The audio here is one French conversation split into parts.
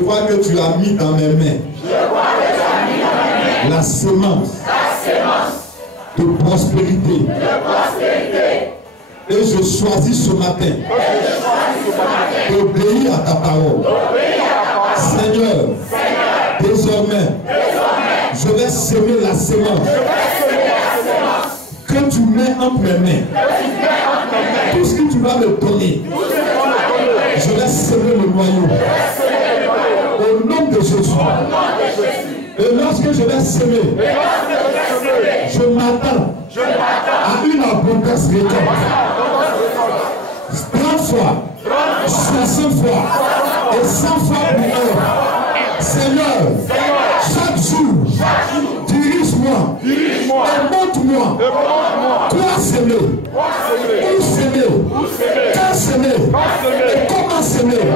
Je vois que tu as mis dans mes mains la semence de prospérité. Et je choisis ce matin d'obéir à ta parole. Seigneur, désormais, je vais semer la semence que tu mets entre mes mains. Tout ce que tu vas me donner, je vais semer le noyau. Au nom de Jésus. Et lorsque je vais semer, je m'attends à une abondance récolte. 30 fois, 60 fois et 100 fois pour heure. Seigneur, chaque jour, dirige-moi et montre-moi quoi semer, où semer, quand semer et comment semer.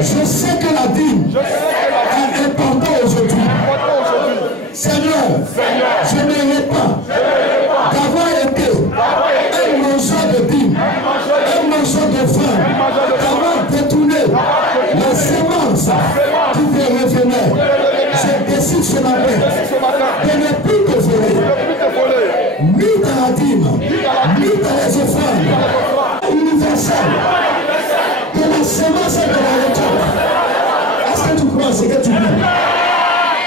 Je sais que la dîme est importante aujourd'hui. Seigneur, je ne répands d'avoir été un mangeur de dîme, un mangeur de faim, d'avoir détourné les semences qui te revenaient. Je décide ce matin de ne plus te voler, ni dans la dîme, ni dans les offrandes universelles, de la semence et de la récolte. Est-ce que tu crois ce que tu dis?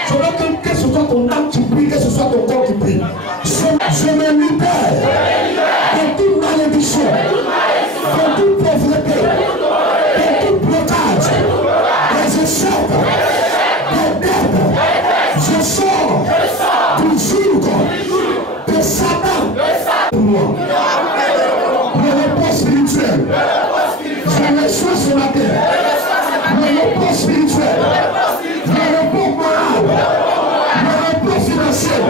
Je veux que ce soit ton âme qui prie, que ce soit ton corps qui prie. Je me libère de toute malédiction, de toute pauvreté, de tout blocage, des échecs, des dettes. Je sors du joug de Satan. Le repos spirituel, je reçois ce matin. Le repos spirituel, le repos moral, le repos financier,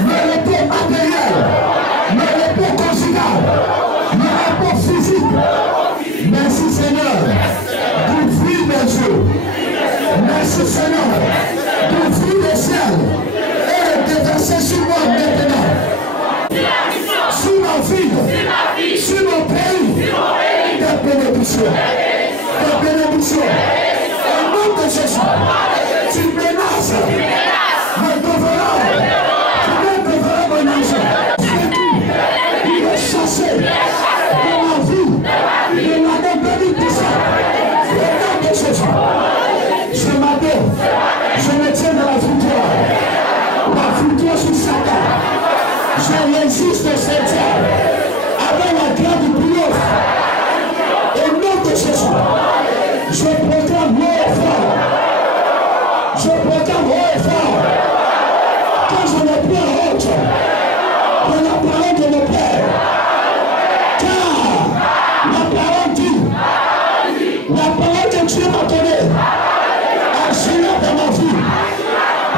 le repos matériel, le repos conjugal, le repos physique. Merci Seigneur d'ouvrir mes yeux. Merci Seigneur d'ouvrir le ciel et de déverser sur moi maintenant, sur ma vie, sur mon pays, des bénédictions. Des bénédictions. Au nom de Jésus, tu menaces me devront, tu me devront mon argent. Il est chassé de ma vie, de l'année 2017. Au nom de Jésus, ce matin, je me tiens dans la victoire. La victoire sur Satan. Je résiste au Seigneur avec la grâce du triomphe. Au nom de Jésus, je proclame haut et fort. Je proclame haut et fort que je ne prends honte de la parole de mon Père. Car la parole dit, la parole que Dieu m'a donnée, agira dans ma vie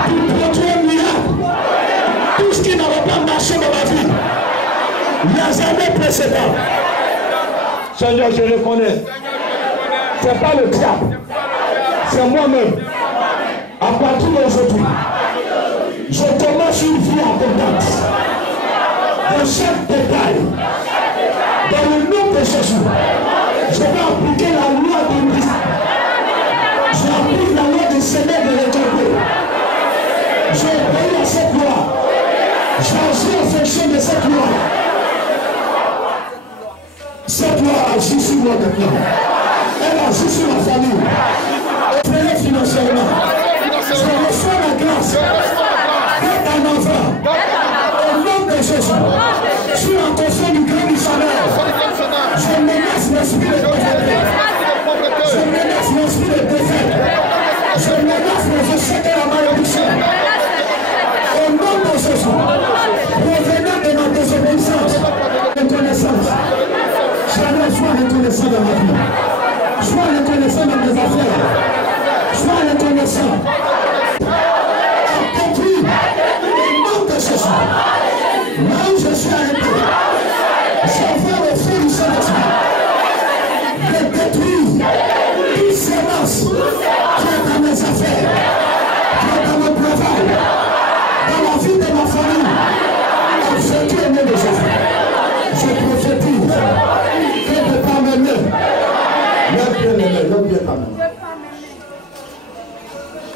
pour produire un miracle. Tout ce qui n'avait pas marché dans ma vie, les années précédentes. Seigneur, je reconnais. Ce n'est pas le diable, c'est moi-même. À partir d'aujourd'hui, je commence une vie abondante. De chaque détail, dans le nom de Jésus, je vais appliquer la loi de Christ. Je applique la loi du Seigneur de récolter. Je obéis à cette loi. J'agis en fonction de cette loi. Cette loi agit sur moi maintenant. Elle agit sur ma famille. Prenez financièrement. Je reçois la grâce d'être un enfant. Au nom de Jésus, je suis en conscience du grand missionnaire. Je menace l'esprit de pauvreté. Je menace l'esprit de défaite. Je menace les échecs et la malédiction. Au nom de Jésus, revenant de ma désobéissance, reconnaissance. Sois reconnaissant dans ma vie. Sois reconnaissant dans mes affaires.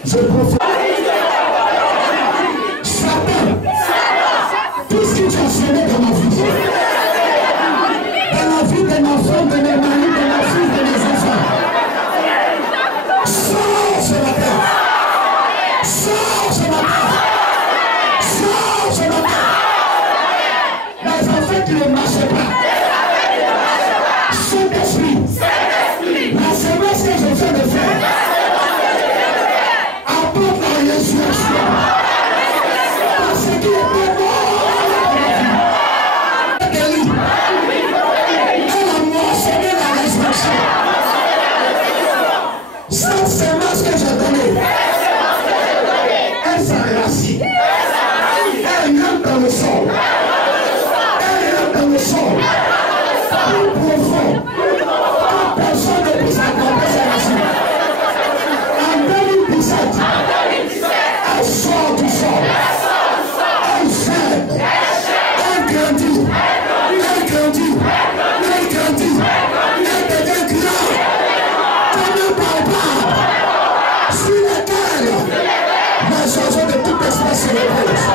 Je profite. Satan, tout ce que tu as semé dans ma vie, dans la vie de ma femme, de mes maris, de ma fille, de mes enfants, sors ce matin. Sors ce matin. Sors ce matin. Les enfants qui ne marchent pas. Saint-Esprit, la semence que je viens de faire, apporte la résurrection. Parce qu'il était mort. Elle a mentionné la résurrection. Cette semence que j'ai donnée, elle s'enracine. Elle rentre dans le sol. Elle rentre dans le sol. Plus profond. Personne ne peut s'accorder ses racines. En 2017, elle sort du sol. Elle cède. Elle grandit. Elle grandit. Elle grandit. Elle devient grande. Comme un baobab. Sur lequel les oiseaux de toute espèce se reposent.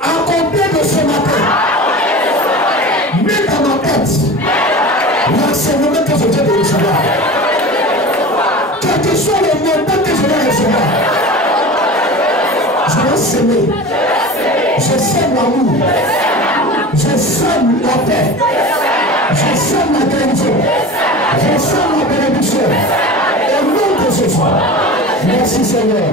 À compter de ce matin, mets dans ma tête l'enseignement que je viens de recevoir. Quel que soit le montant que je vais recevoir, je vais s'aimer. Je sème l'amour. Je sème la paix. Je sème la guérison. Je sème la bénédiction. Au nom de Jésus. Merci Seigneur.